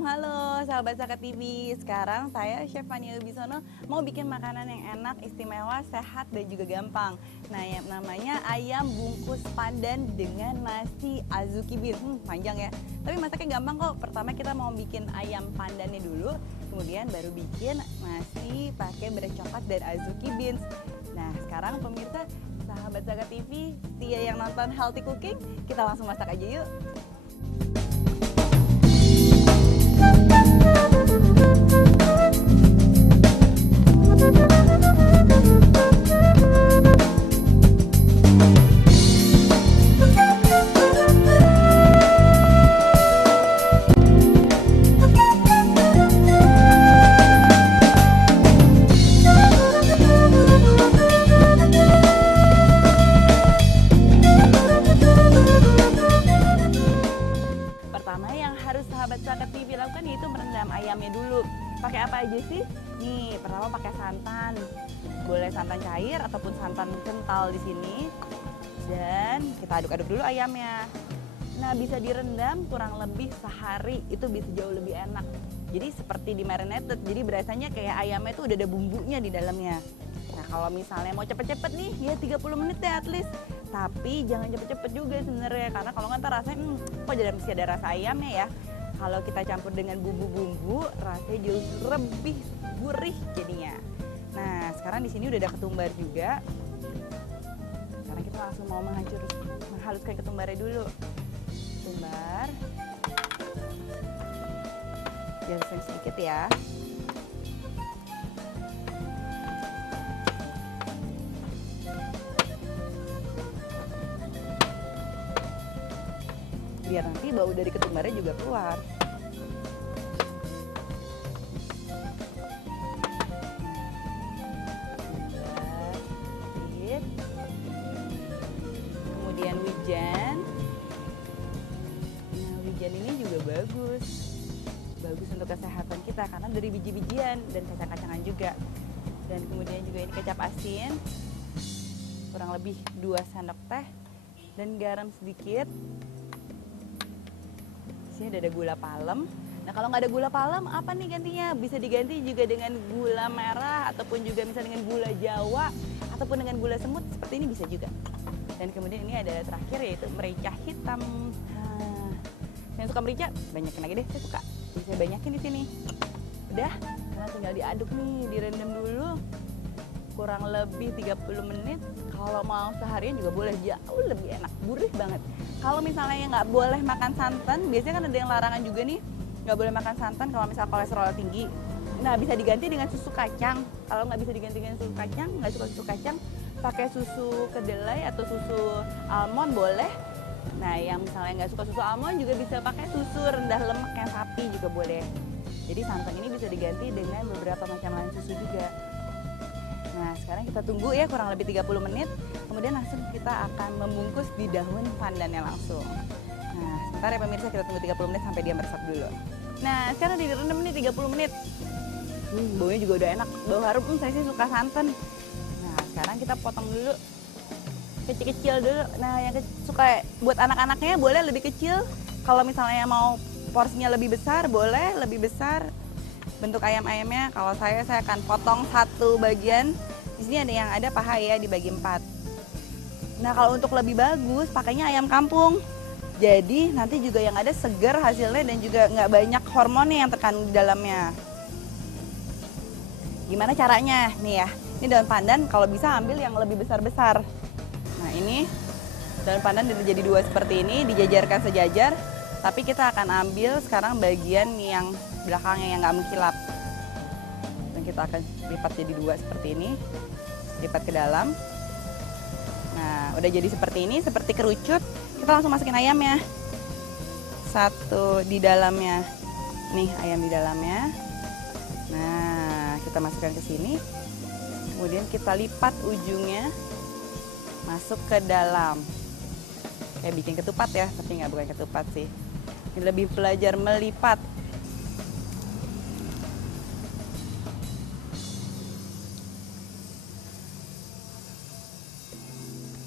Halo sahabat Saka TV. Sekarang saya Chef Fania Wibisono mau bikin makanan yang enak, istimewa, sehat dan juga gampang. Nah, yang namanya ayam bungkus pandan dengan nasi azuki beans. Panjang ya. Tapi masaknya gampang kok. Pertama kita mau bikin ayam pandannya dulu, kemudian baru bikin nasi pakai beras coklat dan azuki beans. Nah, sekarang pemirsa sahabat Saka TV, setia yang nonton Healthy Cooking, kita langsung masak aja yuk. Pertama yang harus sahabat Saka TV lakukan yaitu merendam ayamnya dulu. Pakai apa aja sih? Nih, pertama pakai santan. Boleh santan cair ataupun santan kental di sini. Dan kita aduk-aduk dulu ayamnya. Nah, bisa direndam kurang lebih sehari, itu bisa jauh lebih enak. Jadi seperti di marinated, jadi berasanya kayak ayamnya itu udah ada bumbunya di dalamnya. Nah, kalau misalnya mau cepet-cepet nih, ya 30 menit deh at least. Tapi jangan cepet-cepet juga sebenarnya, karena kalau nggak ntar rasanya kok jadi masih ada rasa ayamnya ya. Kalau kita campur dengan bumbu-bumbu, rasanya jauh lebih gurih jadinya. Nah, sekarang di sini udah ada ketumbar juga. Sekarang kita langsung mau menghaluskan ketumbarnya dulu. Ketumbar, dihaluskan sedikit ya. Biar nanti bau dari ketumbarnya juga keluar. Kemudian wijen. Nah, wijen ini juga bagus untuk kesehatan kita karena dari biji-bijian dan kacang-kacangan juga. Dan kemudian juga ini kecap asin, kurang lebih 2 sendok teh, dan garam sedikit. Ada gula palem. Nah, kalau nggak ada gula palem, apa nih gantinya? Bisa diganti juga dengan gula merah ataupun juga misalnya dengan gula Jawa ataupun dengan gula semut, seperti ini bisa juga. Dan kemudian ini ada terakhir yaitu merica hitam. Nah, yang suka merica banyakin lagi deh, saya suka. Jadi saya banyakin di sini. Udah, sekarang tinggal diaduk nih, direndam dulu kurang lebih 30 menit. Kalau mau seharian juga boleh, jauh lebih enak, gurih banget. Kalau misalnya nggak boleh makan santan, biasanya kan ada yang larangan juga nih, nggak boleh makan santan kalau misal kolesterol tinggi. Nah, bisa diganti dengan susu kacang. Kalau nggak bisa diganti dengan susu kacang, nggak suka susu kacang, pakai susu kedelai atau susu almond boleh. Nah, yang misalnya nggak suka susu almond juga bisa pakai susu rendah lemak yang sapi juga boleh. Jadi santan ini bisa diganti dengan beberapa macam lain susu juga. Nah, sekarang kita tunggu ya kurang lebih 30 menit. Kemudian langsung kita akan membungkus di daun pandannya langsung. Nah, sebentar ya pemirsa, kita tunggu 30 menit sampai dia meresap dulu. Nah, sekarang direndam nih 30 menit. Baunya juga udah enak, bau harum. Saya sih suka santan. Nah, sekarang kita potong dulu kecil-kecil dulu. Nah, yang suka buat anak-anaknya boleh lebih kecil. Kalau misalnya mau porsinya lebih besar, boleh lebih besar. Bentuk ayam-ayamnya, kalau saya akan potong satu bagian. Di sini ada yang ada paha ya, dibagi 4. Nah, kalau untuk lebih bagus pakainya ayam kampung. Jadi nanti juga yang ada segar hasilnya dan juga nggak banyak hormonnya yang terkandung di dalamnya. Gimana caranya? Nih ya, ini daun pandan kalau bisa ambil yang lebih besar-besar. Nah, ini daun pandan jadi 2 seperti ini, dijajarkan sejajar. Tapi kita akan ambil sekarang bagian yang belakangnya yang nggak mengkilap. Dan kita akan lipat jadi 2 seperti ini, lipat ke dalam. Nah, udah jadi seperti ini, seperti kerucut. Kita langsung masukin ayamnya. Satu di dalamnya. Nih, ayam di dalamnya. Nah, kita masukkan ke sini. Kemudian kita lipat ujungnya masuk ke dalam. Kayak bikin ketupat ya, tapi bukan ketupat sih. Ini lebih belajar melipat.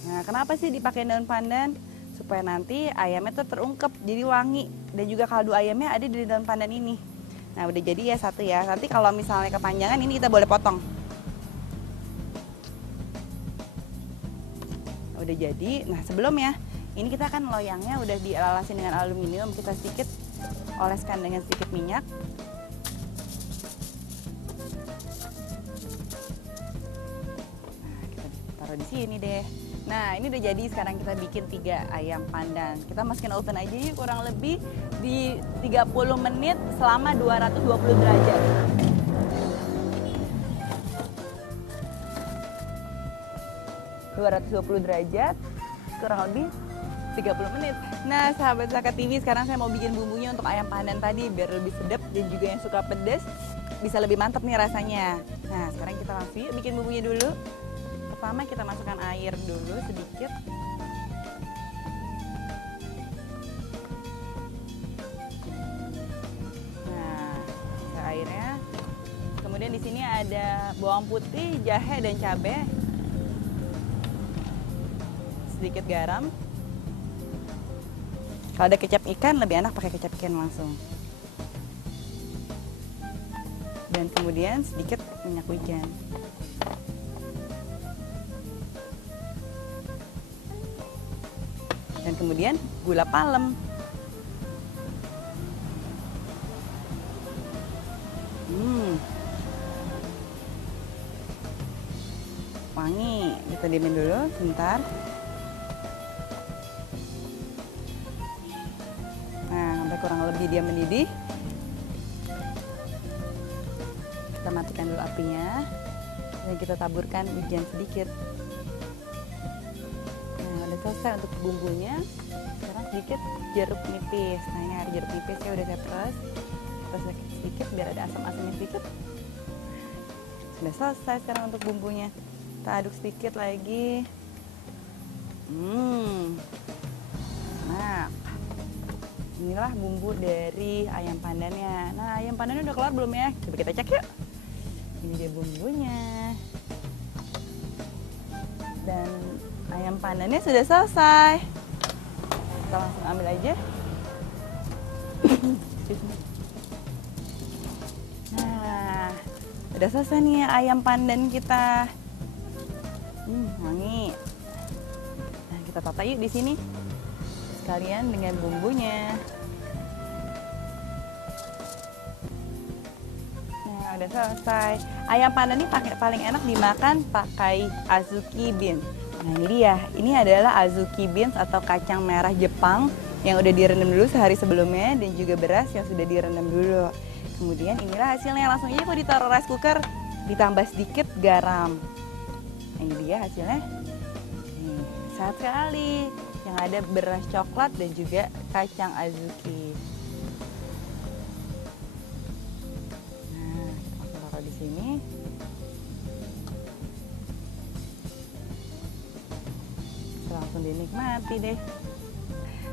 Nah, kenapa sih dipakai daun pandan? supaya nanti ayamnya tuh terungkep jadi wangi, dan juga kaldu ayamnya ada di dalam pandan ini. Nah udah jadi ya satu ya, nanti kalau misalnya kepanjangan ini kita boleh potong. Udah jadi. Nah sebelumnya ini kita kan loyangnya udah dilalasin dengan aluminium, kita sedikit oleskan dengan sedikit minyak. Nah kita taruh di sini deh. Nah ini udah jadi, sekarang kita bikin 3 ayam pandan. Kita masukin oven aja yuk, kurang lebih di 30 menit selama 220 derajat. derajat kurang lebih 30 menit. Nah sahabat Saka TV, sekarang saya mau bikin bumbunya untuk ayam pandan tadi biar lebih sedap, dan juga yang suka pedas bisa lebih mantap nih rasanya. Nah sekarang kita langsung yuk bikin bumbunya dulu. Pertama kita masukkan air dulu sedikit. Nah, airnya. Kemudian di sini ada bawang putih, jahe dan cabai. Sedikit garam. Kalau ada kecap ikan lebih enak pakai kecap ikan langsung. Dan kemudian sedikit minyak wijen. Dan kemudian gula palem. Wangi, kita diemin dulu sebentar. Nah, sampai kurang lebih dia mendidih. Kita matikan dulu apinya. Dan kita taburkan wijen sedikit. Selesai untuk bumbunya. Sekarang sedikit jeruk nipis. Nah ini air jeruk nipisnya udah saya peras. Peras sedikit biar ada asam-asamnya sedikit. Sudah selesai sekarang untuk bumbunya. Kita aduk sedikit lagi. Nah inilah bumbu dari ayam pandannya. Nah ayam pandannya udah keluar belum ya? Coba kita cek yuk. Ini dia bumbunya. Dan ayam pandannya sudah selesai. Kita langsung ambil aja. Nah, udah selesai nih ayam pandan kita. Wangi. Nah, kita tata yuk di sini. Sekalian dengan bumbunya. Nah, udah selesai. Ayam pandan ini paling enak dimakan pakai azuki bean. Nah ini dia, ini adalah azuki beans atau kacang merah Jepang yang udah direndam dulu sehari sebelumnya, dan juga beras yang sudah direndam dulu. Kemudian inilah hasilnya, langsung aja kok ditaruh rice cooker, ditambah sedikit garam. Nah ini dia hasilnya. Nih, sehat sekali, yang ada beras coklat dan juga kacang azuki. Nah kita taruh di sini. Langsung dinikmati deh.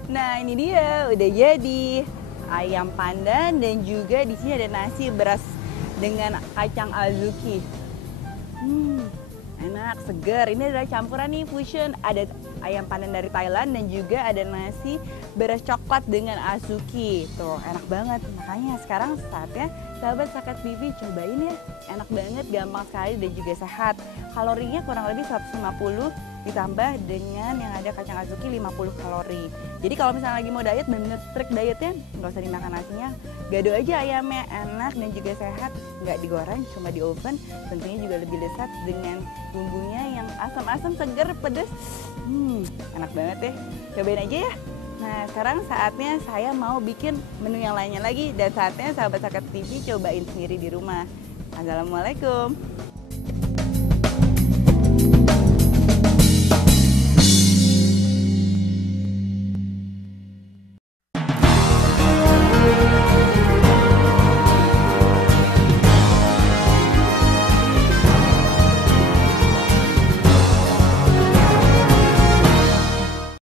Nah ini dia udah jadi ayam pandan, dan juga di sini ada nasi beras dengan kacang azuki. Enak, segar. Ini adalah campuran nih fusion. Ada ayam pandan dari Thailand dan juga ada nasi beras coklat dengan azuki. Tuh enak banget. Makanya sekarang saatnya sahabat Saka TV cobain ya. Enak banget, gampang sekali dan juga sehat. Kalorinya kurang lebih 150, ditambah dengan yang ada kacang azuki 50 kalori. Jadi kalau misalnya lagi mau diet, bener-bener strict dietnya, nggak usah dimakan nasinya, gado aja ayamnya, enak dan juga sehat, nggak digoreng, cuma di oven. Tentunya juga lebih lezat dengan bumbunya yang asam-asam, segar, pedas. Enak banget deh, cobain aja ya. Nah sekarang saatnya saya mau bikin menu yang lainnya lagi, dan saatnya sahabat Saka TV cobain sendiri di rumah. Assalamualaikum.